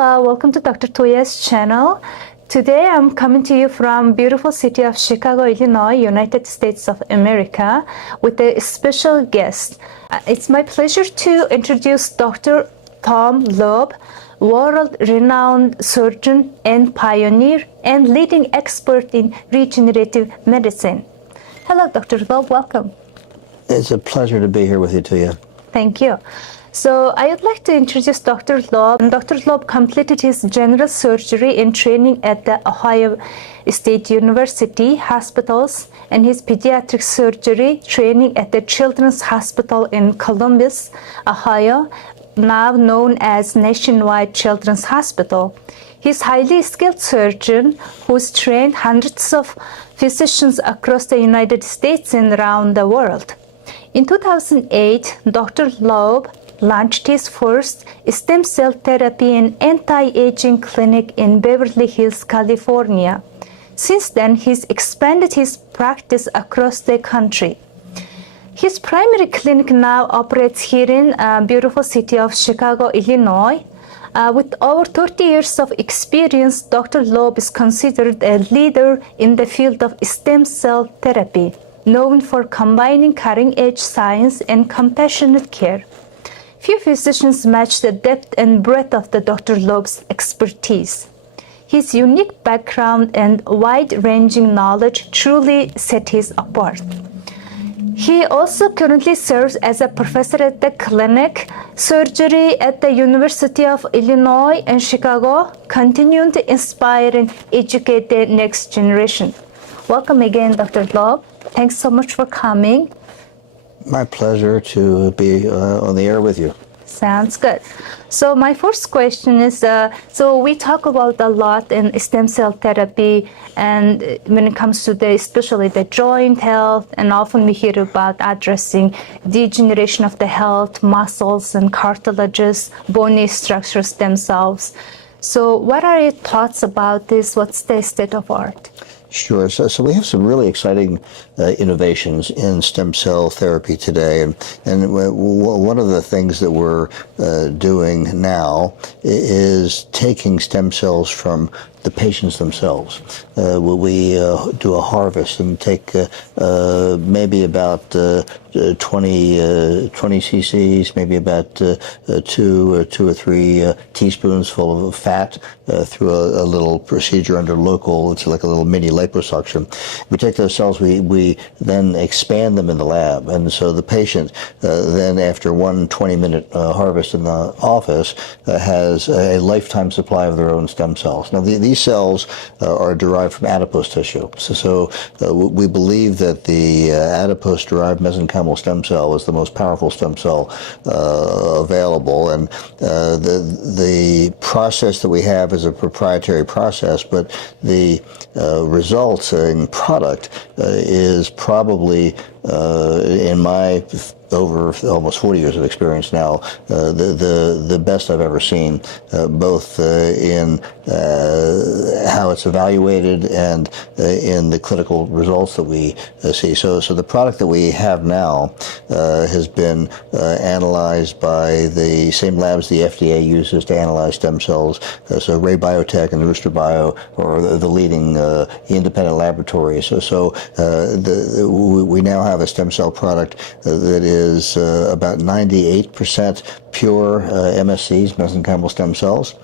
welcome to Dr. Tuya's channel. Today I'm coming to you from beautiful city of Chicago, Illinois, United States of America, with a special guest. It's my pleasure to introduce Dr. Tom Lob, world-renowned surgeon and pioneer and leading expert in regenerative medicine. Hello, Dr. Lob, welcome. It's a pleasure to be here with you, Tuya. Thank you. So I would like to introduce Dr. Lob. Dr. Lob completed his general surgery and training at the Ohio State University hospitals and his pediatric surgery training at the Children's Hospital in Columbus, Ohio, now known as Nationwide Children's Hospital. He's a highly skilled surgeon who's trained hundreds of physicians across the United States and around the world. In 2008, Dr. Lob launched his first stem cell therapy and anti-aging clinic in Beverly Hills, California. Since then, he's expanded his practice across the country. His primary clinic now operates here in beautiful city of Chicago, Illinois. With over 30 years of experience, Dr. Lob is considered a leader in the field of stem cell therapy, known for combining cutting-edge science and compassionate care. Few physicians match the depth and breadth of the Dr. Lob's expertise. His unique background and wide-ranging knowledge truly set him apart. He also currently serves as a professor at the clinic, surgery at the University of Illinois in Chicago, continuing to inspire and educate the next generation. Welcome again, Dr. Lob. Thanks so much for coming. My pleasure to be on the air with you. Sounds good. So my first question is, so we talk about a lot in stem cell therapy, and when it comes to especially the joint health, and often we hear about addressing degeneration of the health, muscles and cartilages, bony structure stem cells. So what are your thoughts about this? What's the state of art? Sure. So we have some really exciting innovations in stem cell therapy today, and one of the things that we're doing now is taking stem cells from the patients themselves. We do a harvest and take maybe about 20 cc's, maybe about two or three teaspoons full of fat through a little procedure under local. It's like a little mini liposuction. We take those cells, we then expand them in the lab, and so the patient then, after one 20-minute harvest in the office, has a lifetime supply of their own stem cells. Now these cells are derived from adipose tissue, so we believe that the adipose-derived mesenchymal stem cell is the most powerful stem cell available, and the process that we have is a proprietary process, but the resulting product is probably, in my over almost 40 years of experience now, the best I've ever seen, both in how it's evaluated and in the clinical results that we see. So the product that we have now has been analyzed by the same labs the FDA uses to analyze stem cells. So Ray Biotech and Rooster Bio are the leading independent laboratories. So we now have a stem cell product that is about 98% pure MSCs, mesenchymal stem cells.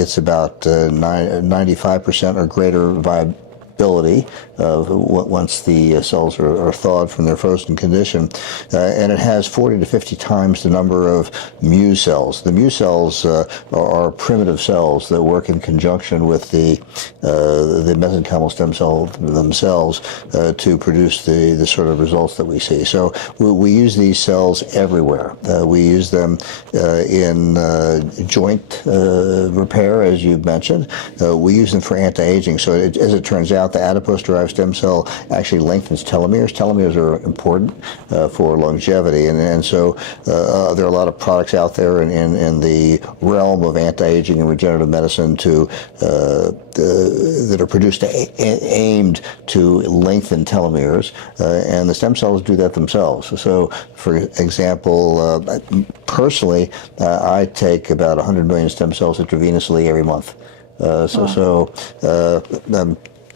It's about 95% or greater viability once the cells are thawed from their frozen condition, and it has 40 to 50 times the number of mu cells. The mu cells are primitive cells that work in conjunction with the mesenchymal stem cell themselves to produce the sort of results that we see. So we use these cells everywhere. We use them in joint repair, as you mentioned. We use them for anti-aging. So as it turns out, out, the adipose-derived stem cell actually lengthens telomeres. Telomeres are important for longevity, and so there are a lot of products out there in the realm of anti-aging and regenerative medicine that are produced aimed to lengthen telomeres, and the stem cells do that themselves. So, for example, personally, I take about 100 million stem cells intravenously every month.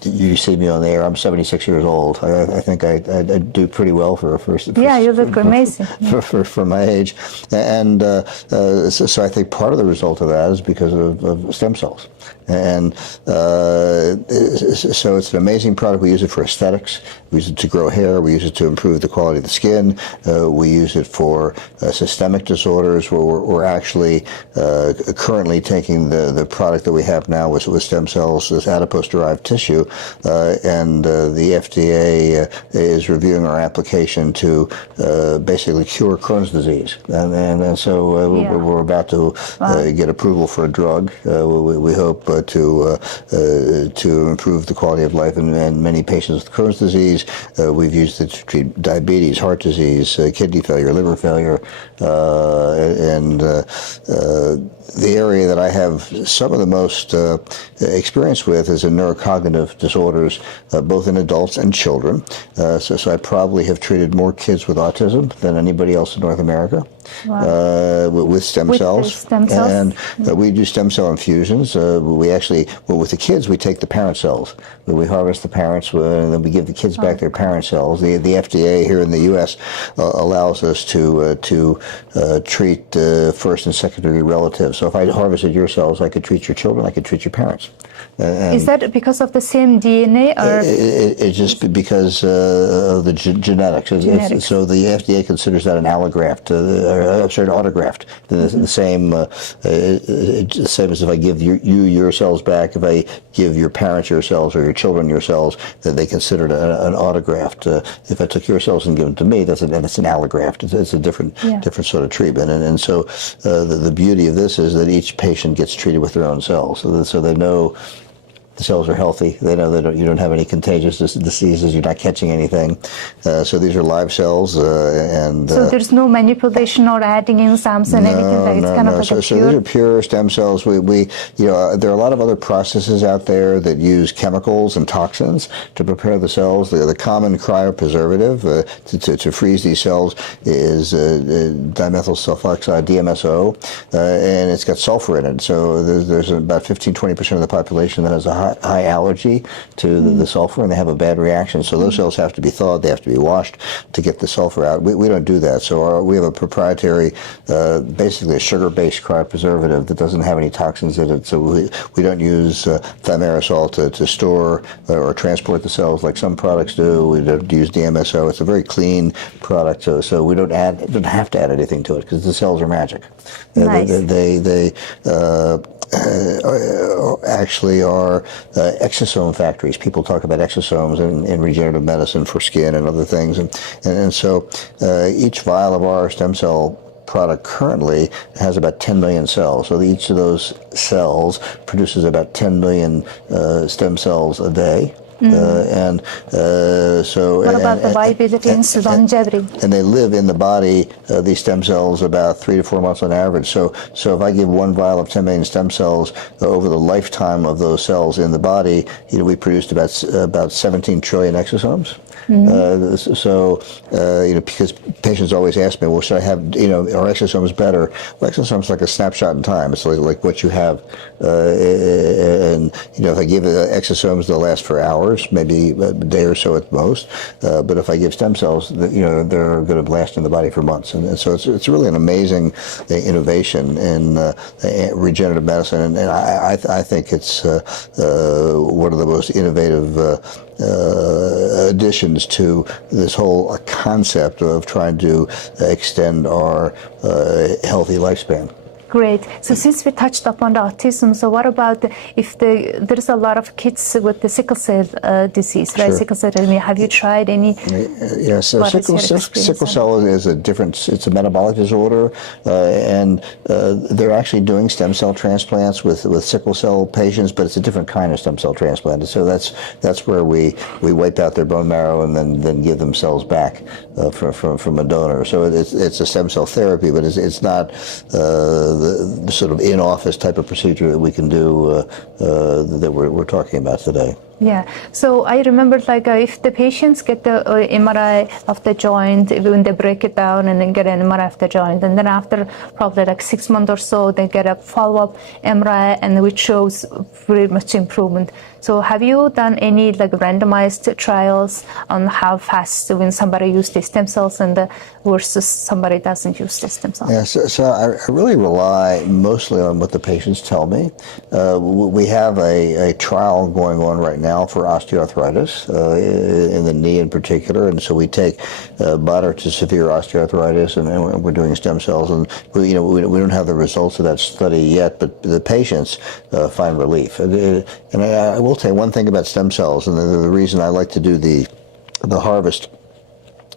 You see me on the air. I'm 76 years old. I think I do pretty well for you look amazing for my age, and so I think part of the result of that is because of stem cells. And so it's an amazing product. We use it for aesthetics. We use it to grow hair. We use it to improve the quality of the skin. We use it for systemic disorders. We're actually currently taking the product that we have now with stem cells, this adipose-derived tissue, and the FDA is reviewing our application to basically cure Crohn's disease. And so we're about to get approval for a drug. We hope to improve the quality of life in many patients with Crohn's disease. We've used it to treat diabetes, heart disease, kidney failure, liver failure, and the area that I have some of the most experience with is in neurocognitive disorders, both in adults and children. So I probably have treated more kids with autism than anybody else in North America. With stem cells. And we do stem cell infusions. We actually, with the kids, we take the parent cells. We harvest the parents, and then we give the kids back their parent cells. The FDA here in the U.S. Allows us to treat first and second degree relatives. So if I harvested your cells, I could treat your children, I could treat your parents. Is that because of the same DNA, or it's just because of the genetics? So the FDA considers that an allograft, an autograft. The same as if I give you your cells back. If I give your parents your cells or your children your cells, that they consider it an autograft. If I took your cells and give them to me, it's an allograft. It's a different sort of treatment. And so the beauty of this is that each patient gets treated with their own cells, so they know the cells are healthy. They know you don't have any contagious diseases. You're not catching anything. So these are live cells, and so there's no manipulation or adding enzymes and anything. Like it's kind of like so these are pure stem cells. We there are a lot of other processes out there that use chemicals and toxins to prepare the cells. The common cryopreservative to freeze these cells is dimethyl sulfoxide, DMSO, and it's got sulfur in it. So there's about 15-20% of the population that has a high allergy to the sulfur, and they have a bad reaction. So those cells have to be thawed, they have to be washed to get the sulfur out. We don't do that. So we have a proprietary, basically a sugar-based cryopreservative that doesn't have any toxins in it. So we don't use thimerosal to store or transport the cells like some products do. We don't use DMSO. It's a very clean product, so we don't have to add anything to it because the cells are magic. Nice. They actually are exosome factories. People talk about exosomes in regenerative medicine for skin and other things, and so each vial of our stem cell product currently has about 10 million cells. So each of those cells produces about 10 million stem cells a day. So what about the viability and longevity? And they live in the body, these stem cells, about 3 to 4 months on average. So if I give one vial of 10 million stem cells over the lifetime of those cells in the body, we produced about 17 trillion exosomes. Because patients always ask me, well, should I have, are exosomes better? Well, exosomes like a snapshot in time. It's like what you have. And, if I give exosomes, they'll last for hours, maybe a day or so at most. But if I give stem cells, they're going to last in the body for months. And so it's really an amazing innovation in regenerative medicine. And I think it's one of the most innovative additions to this whole concept of trying to extend our healthy lifespan. Great. So since we touched upon the autism, so what about if there's a lot of kids with the sickle cell disease, right? Sure. Sickle cell anemia. Have you tried any? Yeah, so sickle cell is a different, it's a metabolic disorder, and they're actually doing stem cell transplants with sickle cell patients, but it's a different kind of stem cell transplant. So that's where we wipe out their bone marrow and then give them cells back from a donor. So it's a stem cell therapy, but it's not the sort of in-office type of procedure that we can do that we're talking about today. Yeah. So I remember, like, if the patients get the MRI of the joint, when they break it down and then get an MRI of the joint, and then after probably like 6 months or so, they get a follow-up MRI, and which shows very much improvement. So have you done any like randomized trials on how fast when somebody uses the stem cells and versus somebody doesn't use the stem cells? Yeah, so I really rely mostly on what the patients tell me. We have a trial going on right now for osteoarthritis in the knee in particular, and so we take moderate to severe osteoarthritis, and we're doing stem cells, and we don't have the results of that study yet, but the patients find relief. And I will say one thing about stem cells, and the reason I like to do the harvest.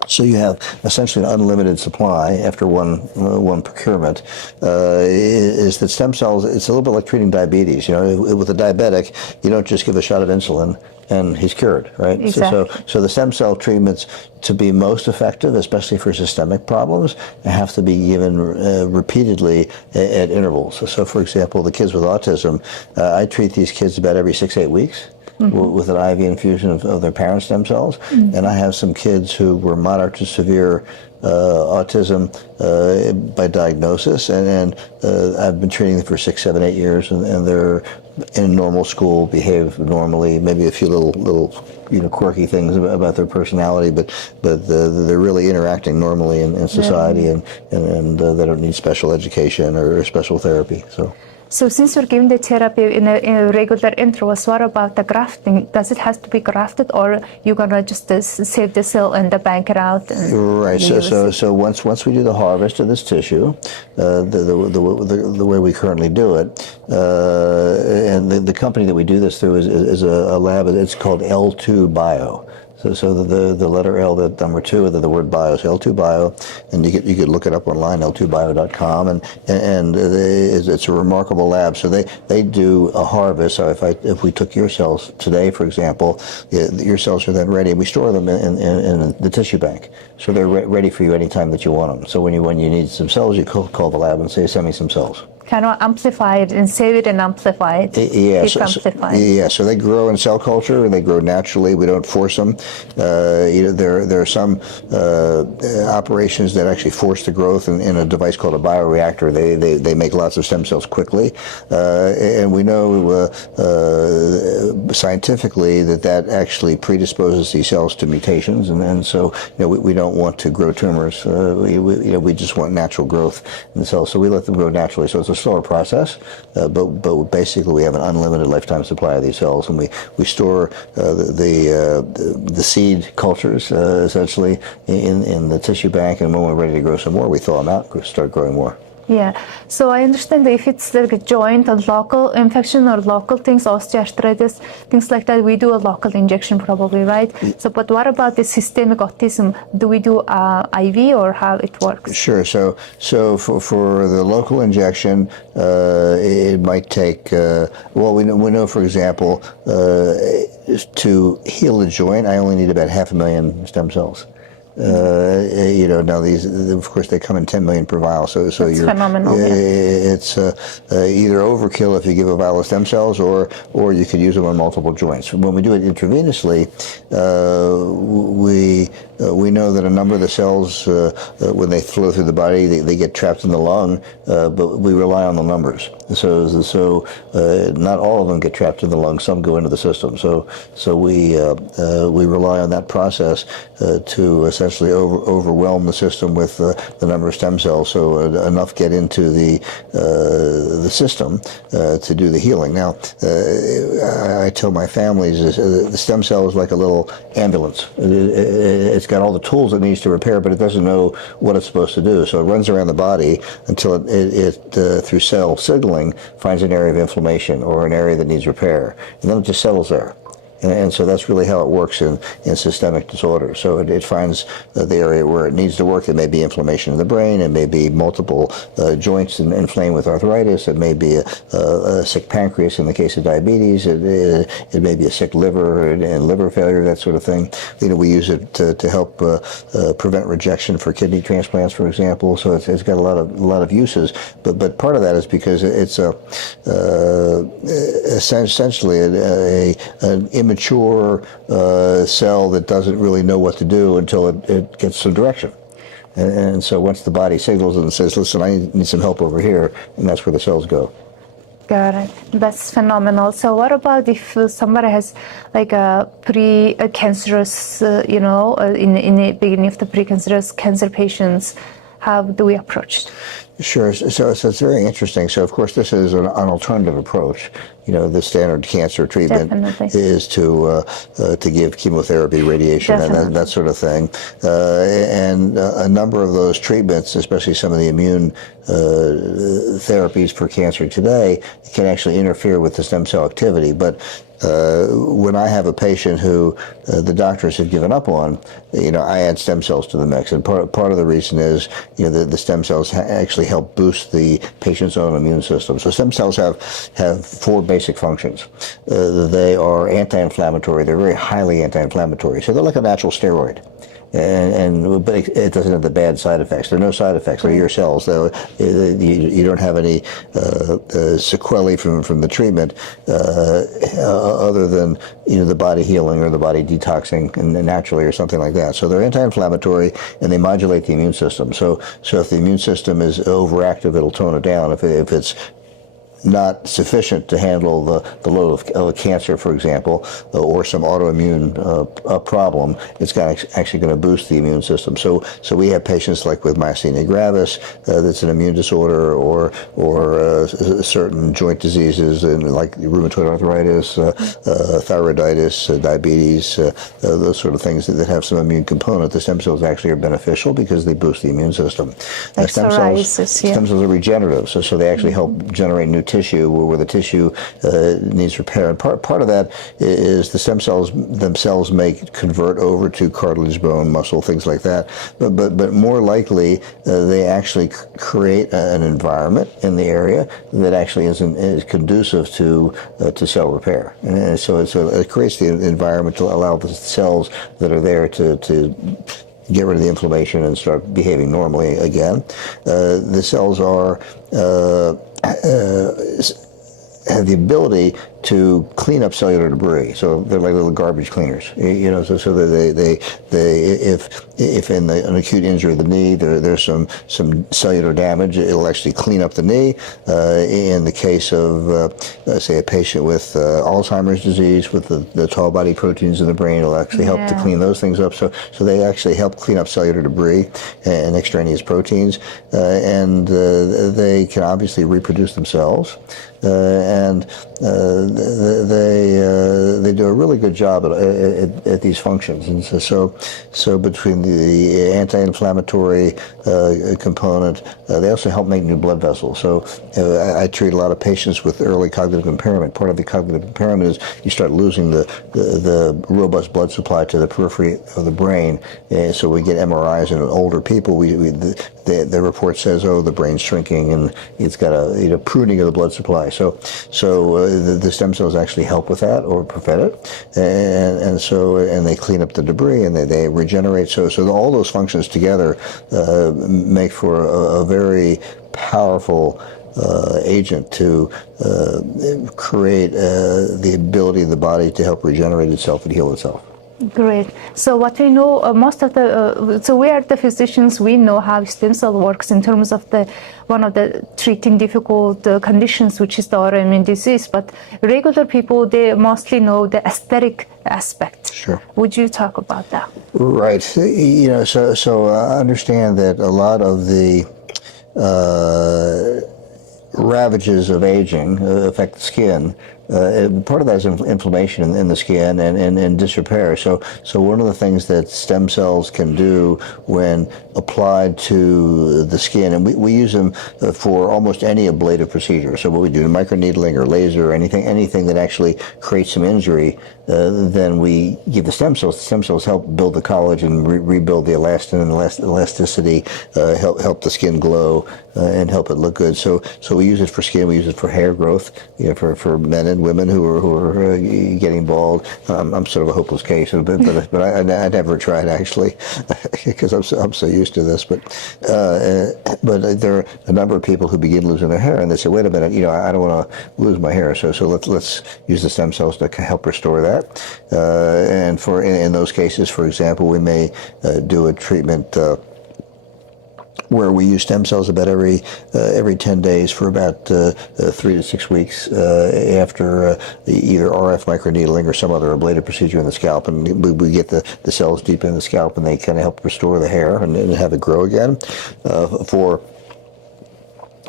So you have essentially an unlimited supply after one procurement. Is that stem cells? It's a little bit like treating diabetes. With a diabetic, you don't just give a shot of insulin and he's cured, right? Exactly. So the stem cell treatments, to be most effective, especially for systemic problems, have to be given repeatedly at intervals. So for example, the kids with autism, I treat these kids about every 6-8 weeks. With an IV infusion of their parent stem cells. And I have some kids who were moderate to severe autism by diagnosis, and I've been treating them for 6, 7, 8 years, and they're in normal school, behave normally, maybe a few little quirky things about their personality, but they're really interacting normally in society, and they don't need special education or special therapy. So since you're giving the therapy in a regular intervals, what about the grafting? Does it have to be grafted, or you're gonna just save the cell and bank it out? Right. So once we do the harvest of this tissue, the way we currently do it, and the company that we do this through is a lab. It's called L2 Bio. So the letter L, the number 2, and the word bio, so L2 Bio, and you could look it up online, l2bio.com, and it's a remarkable lab. So they do a harvest. So if we took your cells today, for example, your cells are then ready, and we store them in the tissue bank. So they're ready for you anytime that you want them. So when you need some cells, you call the lab and say, send me some cells. Kind of amplify it and save it and amplify it. So they grow in cell culture, and they grow naturally. We don't force them. There are some operations that actually force the growth in a device called a bioreactor. They make lots of stem cells quickly, and we know scientifically that actually predisposes these cells to mutations, and so we don't want to grow tumors. We just want natural growth in the cells, so we let them grow naturally. So it's a slower process, but basically we have an unlimited lifetime supply of these cells, and we store the seed cultures essentially in the tissue bank, and when we're ready to grow some more, we thaw them out and start growing more. Yeah, so I understand that if it's like a joint, a local infection or local things, osteoarthritis, things like that, we do a local injection probably, right? So, but what about the systemic autism? Do we do IV or how it works? Sure. So for the local injection, it might take. We know, for example, to heal the joint, I only need about 500,000 stem cells. Now these, of course, they come in 10 million per vial, so that's phenomenal. It's either overkill if you give a vial of stem cells, or you could use them on multiple joints. When we do it intravenously, we know that a number of the cells, when they flow through the body, they get trapped in the lung, but we rely on the numbers. So not all of them get trapped in the lung. Some go into the system. So we rely on that process to essentially overwhelm the system with the number of stem cells, so enough get into the system to do the healing. Now, I tell my families the stem cell is like a little ambulance. It's it's got all the tools it needs to repair, but it doesn't know what it's supposed to do. So it runs around the body until it through cell signaling, finds an area of inflammation or an area that needs repair, and then it just settles there. And so that's really how it works in systemic disorders. So it finds the area where it needs to work. It may be inflammation in the brain. It may be multiple joints inflamed with arthritis. It may be a sick pancreas in the case of diabetes. It may be a sick liver and liver failure, that sort of thing. We use it to help prevent rejection for kidney transplants, for example. So it's got a lot of uses. But part of that is because it's essentially an immature cell that doesn't really know what to do until it gets some direction. And so once the body signals and says, listen, I need some help over here, and that's where the cells go. Got it. That's phenomenal. So what about if somebody has like a pre-cancerous, in the beginning of the pre-cancerous cancer patients, how do we approach it? Sure. So it's very interesting. So, of course, this is an alternative approach. The standard cancer treatment is to give chemotherapy, radiation, and that sort of thing. And a number of those treatments, especially some of the immune therapies for cancer today, can actually interfere with the stem cell activity. But when I have a patient who the doctors have given up on, I add stem cells to the mix, and part of the reason is the stem cells actually help boost the patient's own immune system. So stem cells have four basic functions. They are anti-inflammatory. They're very highly anti-inflammatory. So they're like a natural steroid. But it doesn't have the bad side effects. There are no side effects. They're your cells. You don't have any sequelae from the treatment other than the body healing or the body detoxing naturally or something like that. So they're anti-inflammatory and they modulate the immune system. So if the immune system is overactive, it'll tone it down. If it's not sufficient to handle the load of cancer, for example, or some autoimmune problem, it's actually going to boost the immune system. So we have patients like with myasthenia gravis, that's an immune disorder, or certain joint diseases like rheumatoid arthritis, thyroiditis, diabetes, those sort of things that have some immune component. The stem cells actually are beneficial because they boost the immune system. Stem cells are regenerative, so they actually help generate new tissue where the tissue needs repair. And part of that is the stem cells themselves may convert over to cartilage, bone, muscle, things like that. But more likely, they actually create an environment in the area that actually is conducive to cell repair. And so it creates the environment to allow the cells that are there to get rid of the inflammation and start behaving normally again. The cells have the ability to clean up cellular debris, so they're like little garbage cleaners. So that if in an acute injury of the knee there's some cellular damage, it'll actually clean up the knee. In the case of say a patient with Alzheimer's disease with the tall body proteins in the brain, it'll actually help to clean those things up. So they actually help clean up cellular debris and extraneous proteins, and they can obviously reproduce themselves. And they do a really good job at these functions. And so between the anti-inflammatory component, they also help make new blood vessels. So I treat a lot of patients with early cognitive impairment. Part of the cognitive impairment is you start losing the robust blood supply to the periphery of the brain. So we get MRIs in older people. The report says, the brain's shrinking and it's got a pruning of the blood supply. So the stem cells actually help with that or prevent it, and they clean up the debris and they regenerate. So all those functions together make for a very powerful agent to create the ability of the body to help regenerate itself and heal itself. Great. So what we know, so we are the physicians, we know how stem cell works in terms of one of the treating difficult conditions, which is the autoimmune disease. But regular people, they mostly know the aesthetic aspect. Sure. Would you talk about that? Right. So I understand that a lot of the ravages of aging affect the skin, part of that is inflammation in the skin and disrepair. So one of the things that stem cells can do when applied to the skin, and we use them for almost any ablative procedure. So what we do, microneedling or laser or anything that actually creates some injury, then we give the stem cells. The stem cells help build the collagen, rebuild the elastin and elasticity, help the skin glow and help it look good. So we use it for skin. We use it for hair growth, for men and women who are getting bald. I'm sort of a hopeless case, but I never tried actually because I'm so used to this. But there are a number of people who begin losing their hair, and they say, "Wait a minute, I don't want to lose my hair, so let's use the stem cells to help restore that." And in those cases, for example, we may do a treatment where we use stem cells about every 10 days for about 3 to 6 weeks after either RF microneedling or some other ablative procedure in the scalp, and we get the cells deep in the scalp, and they kind of help restore the hair and have it grow again. For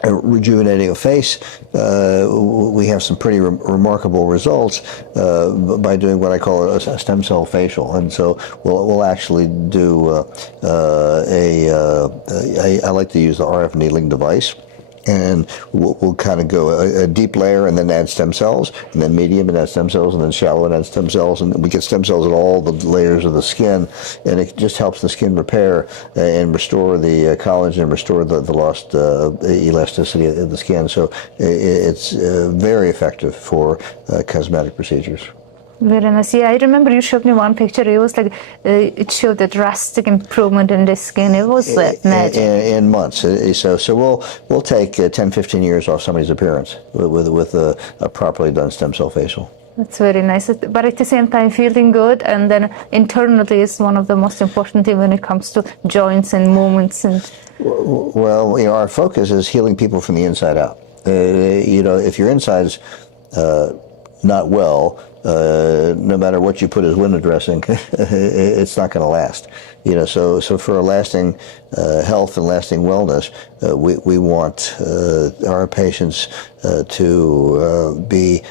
rejuvenating a face, we have some pretty remarkable results by doing what I call a stem cell facial. And so we'll actually do I like to use the RF needling device. And we'll kind of go a deep layer and then add stem cells, and then medium and add stem cells, and then shallow and add stem cells. And we get stem cells at all the layers of the skin, and it just helps the skin repair and restore the collagen and restore the lost elasticity of the skin. So it's very effective for cosmetic procedures. Very nice. Yeah, I remember you showed me one picture. It was like it showed a drastic improvement in the skin. It was magic. In months. So we'll take 10, 15 years off somebody's appearance with a properly done stem cell facial. That's very nice. But at the same time, feeling good, and then internally is one of the most important things when it comes to joints and movements. And well, our focus is healing people from the inside out. If your inside's not well, no matter what you put as window dressing, it's not going to last. So for a lasting health and lasting wellness, we want our patients to be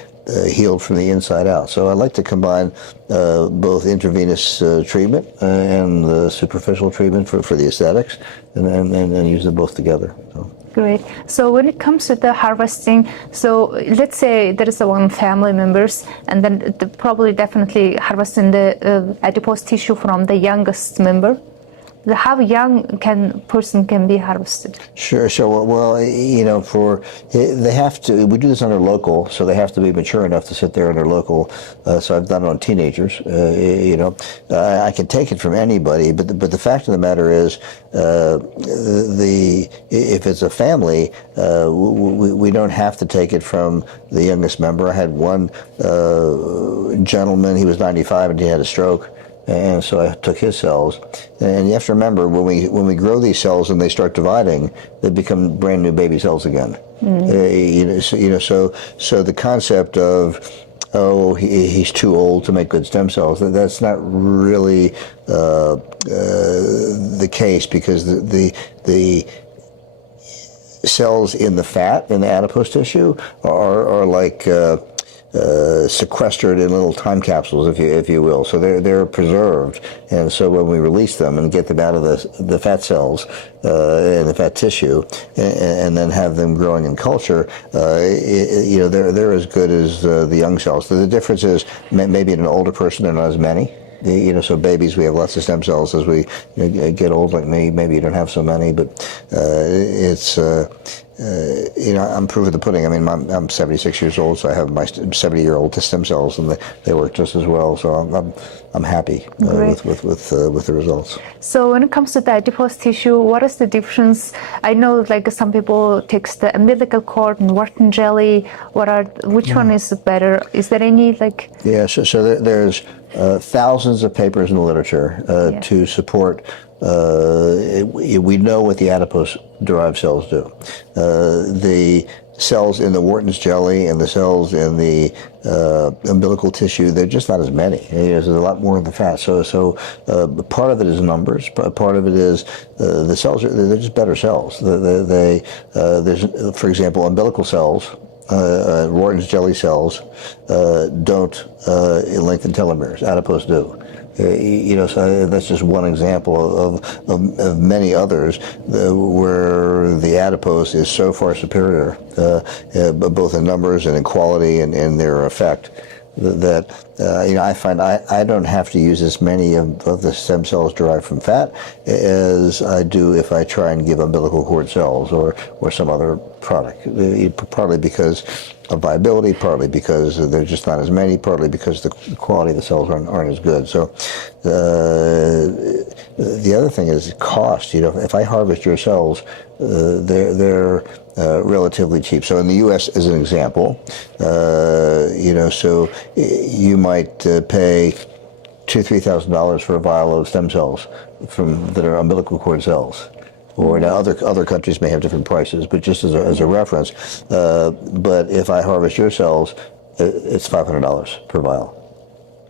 healed from the inside out. So I like to combine both intravenous treatment and superficial treatment for the aesthetics, and use them both together. So. Great. So when it comes to the harvesting, so let's say there is one family members, and then probably definitely harvesting the adipose tissue from the youngest member. How young person can be harvested? Sure. So, well, they have to. We do this under local, so they have to be mature enough to sit there under local. So I've done it on teenagers. I can take it from anybody, but the fact of the matter is, if it's a family, we don't have to take it from the youngest member. I had one gentleman. He was 95 and he had a stroke. And so I took his cells, and you have to remember when we grow these cells and they start dividing, they become brand new baby cells again. So the concept of he's too old to make good stem cells, that's not really the case, because the cells in the fat, in the adipose tissue, are like sequestered in little time capsules, if you will. So they're preserved, and so when we release them and get them out of the fat cells and the fat tissue, and then have them growing in culture, they're as good as the young cells. The difference is maybe in an older person there are not as many. So babies, we have lots of stem cells. As we get old, like me, maybe you don't have so many, but it's I'm proof of the pudding. I mean, I'm 76 years old, so I have my 70-year-old stem cells, and they work just as well. So I'm happy with the results. So when it comes to the adipose tissue, what is the difference? I know, like, some people take the umbilical cord and Wharton jelly. Which one is better? Is there any like? Yeah. So there's thousands of papers in the literature to support. We know what the adipose-derived cells do. The cells in the Wharton's jelly and the cells in the umbilical tissue, they're just not as many. There's a lot more of the fat. So part of it is numbers. Part of it is the cells they're just better cells. There's, for example, umbilical cells Wharton's jelly cells don't lengthen telomeres. Adipose do. So that's just one example of many others where the adipose is so far superior, both in numbers and in quality and in their effect, that I find I don't have to use as many of the stem cells derived from fat as I do if I try and give umbilical cord cells or some other product, partly because of viability, partly because there's just not as many, partly because the quality of the cells aren't as good. So the other thing is cost. If I harvest your cells, they're relatively cheap. So in the U.S., as an example, so you might pay $2,000-3,000 for a vial of stem cells that are umbilical cord cells. Or now other countries may have different prices, but just as a reference. But if I harvest your cells, it's $500 per vial.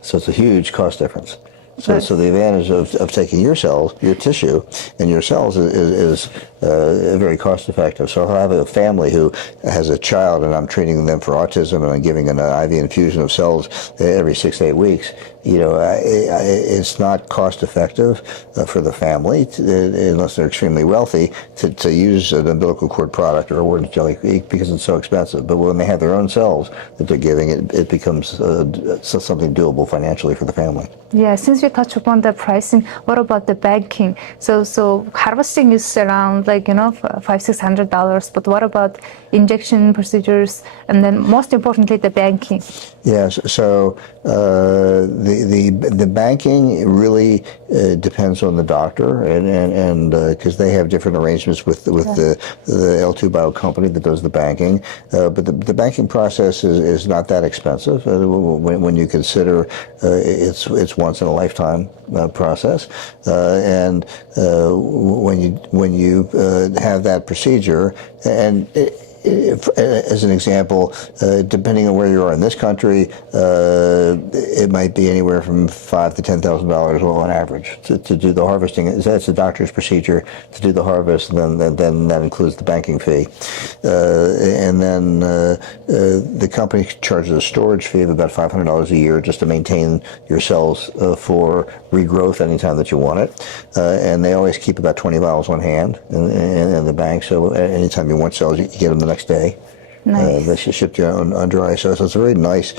So it's a huge cost difference. So the advantage of taking your cells, your tissue, and your cells is very cost effective. So if I have a family who has a child and I'm treating them for autism and I'm giving an IV infusion of cells every 6 to 8 weeks, it's not cost effective for the family, unless they're extremely wealthy, to use an umbilical cord product or a Wharton's jelly because it's so expensive. But when they have their own cells that they're giving, it becomes something doable financially for the family. Yeah, since we touched upon the pricing, what about the banking? So harvesting is around $500-600, but what about injection procedures, and then most importantly the banking? Yes, so the banking really depends on the doctor, and because they have different arrangements with the L2 Bio company that does the banking, but the banking process is not that expensive when you consider it's once in a lifetime process, and when you have that procedure, and as an example, depending on where you are in this country, it might be anywhere from $5,000 to $10,000 on average to do the harvesting. That's the doctor's procedure to do the harvest, and then that includes the banking fee. And then the company charges a storage fee of about $500 a year just to maintain your cells for regrowth anytime that you want it. And they always keep about 20 vials on hand in the bank, so anytime you want cells, you get them the next day. Nice. They should ship you under ice. So it's a very nice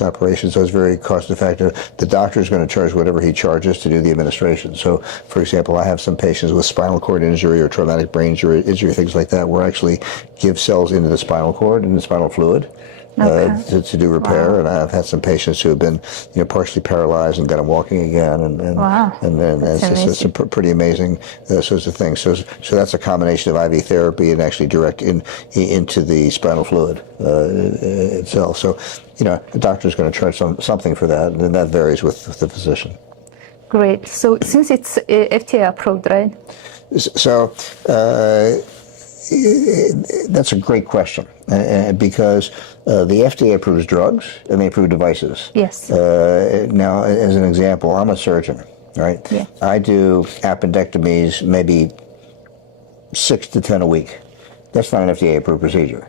operation. So it's very cost effective. The doctor is going to charge whatever he charges to do the administration. So, for example, I have some patients with spinal cord injury or traumatic brain injury, things like that, where I actually give cells into the spinal cord and the spinal fluid. To do repair. Wow. And I've had some patients who have been, partially paralyzed and got them walking again, and it's a pretty amazing sorts of things. So that's a combination of IV therapy and actually direct into the spinal fluid itself. So, the doctor is going to charge something for that, and that varies with the physician. Great. So since it's FDA approved, right? So. That's a great question, because the FDA approves drugs and they approve devices. Yes. Now, as an example, I'm a surgeon, right? Yeah. I do appendectomies maybe 6 to 10 a week. That's not an FDA-approved procedure.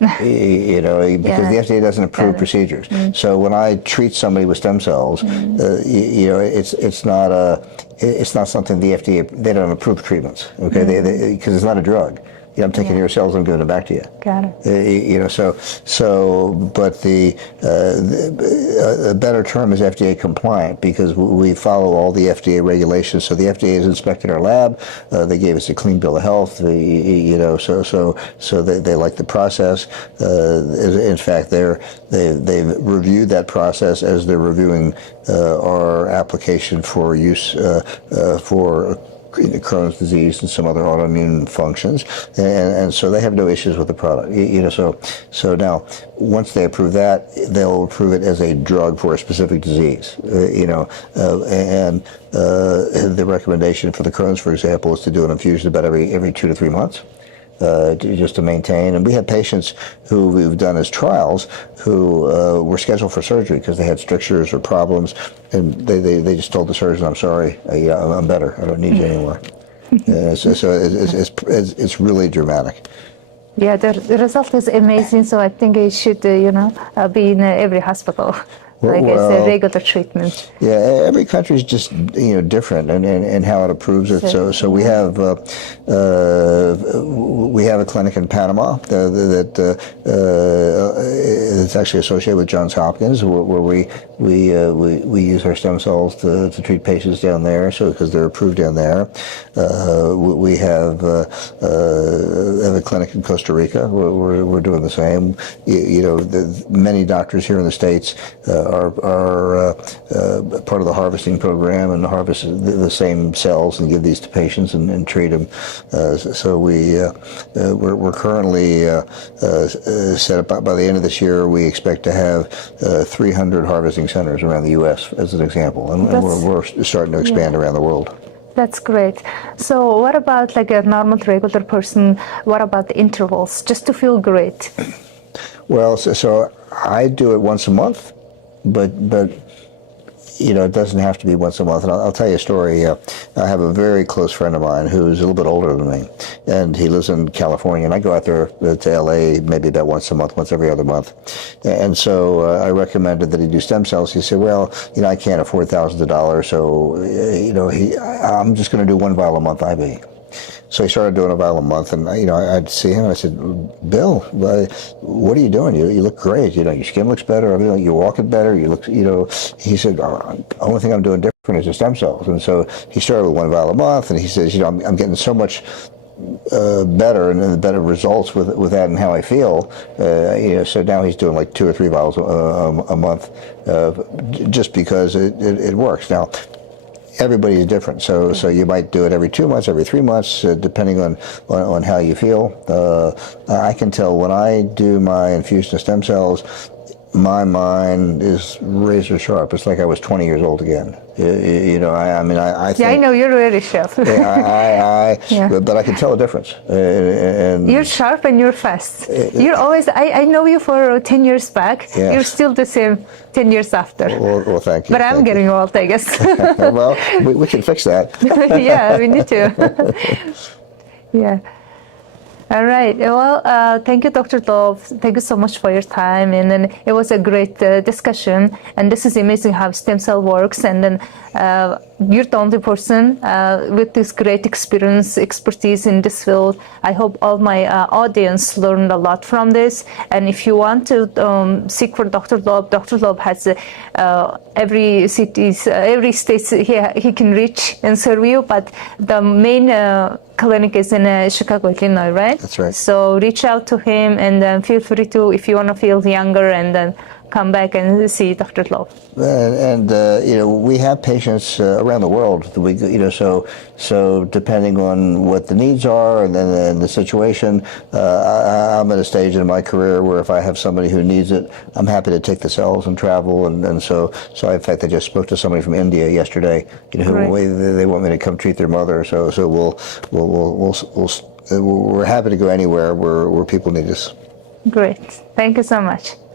Because the FDA doesn't approve procedures. So when I treat somebody with stem cells, it's not something the FDA, they don't approve treatments, okay? Because it's not a drug. I'm taking your cells and giving them back to you. Got it. But the better term is FDA compliant, because we follow all the FDA regulations. So the FDA has inspected our lab. They gave us a clean bill of health. So they like the process. In fact, they've reviewed that process as they're reviewing our application for use for Crohn's disease and some other autoimmune functions, and so they have no issues with the product. So now once they approve that, they'll approve it as a drug for a specific disease. And the recommendation for the Crohn's, for example, is to do an infusion about every 2 to 3 months. Just to maintain. And we had patients who we've done as trials who were scheduled for surgery because they had strictures or problems, and they just told the surgeon, "I'm sorry, I'm better. I don't need you anymore." So it's really dramatic. Yeah, the result is amazing. So I think it should, be in every hospital. Like it's a regular treatment. Yeah, every country is just different and how it approves it. So we have a clinic in Panama that it's actually associated with Johns Hopkins, where we use our stem cells to treat patients down there. So because they're approved down there, we have a clinic in Costa Rica. We're doing the same. Many doctors here in the States are part of the harvesting program and harvest the same cells and give these to patients and treat them. So we're currently set up by the end of this year. We expect to have 300 harvesting centers around the U.S. as an example, and we're starting to expand around the world. That's great. So what about like a normal, regular person? What about the intervals, just to feel great? Well, so I do it once a month. But it doesn't have to be once a month. And I'll tell you a story. I have a very close friend of mine who's a little bit older than me, and he lives in California. And I go out there to LA maybe about once a month, once every other month. And so I recommended that he do stem cells. He said, "Well, I can't afford thousands of dollars, so I'm just going to do one vial a month IV." So he started doing a vial a month, and I'd see him. And I said, "Bill, what are you doing? You look great. Your skin looks better. Everything. You're walking better. You look. He said, "Only thing I'm doing different is the stem cells." And so he started with one vial a month, and he says, "I'm getting so much better and better results with that and how I feel." So now he's doing like 2 or 3 vials a month, just because it works. Now, everybody's different, so you might do it every 2 months, every 3 months, depending on how you feel. I can tell when I do my infusion of stem cells, my mind is razor sharp. It's like I was 20 years old again. I think, I know you're really sharp. But I can tell a difference. And you're sharp and you're fast. You're always. I know you for 10 years back. Yes. You're still the same 10 years after. Well, thank you. But I'm getting old, I guess. Well, we can fix that. Yeah, we need to. Yeah. All right. Well, thank you, Dr. Lob. Thank you so much for your time. And then it was a great discussion. And this is amazing how stem cell works. And then you're the only person with this great expertise in this field. I hope all my audience learned a lot from this. And if you want to seek for Dr. Lob has every state he can reach and serve you. But the main clinic is in Chicago, Illinois, right? That's right. So reach out to him and then feel free to, if you want to feel younger, and then come back and see Dr. Lob. And we have patients around the world. So depending on what the needs are and then the situation, I'm at a stage in my career where if I have somebody who needs it, I'm happy to take the cells and travel. And so in fact, I just spoke to somebody from India yesterday. They want me to come treat their mother. So we're happy to go anywhere where people need us. Great. Thank you so much.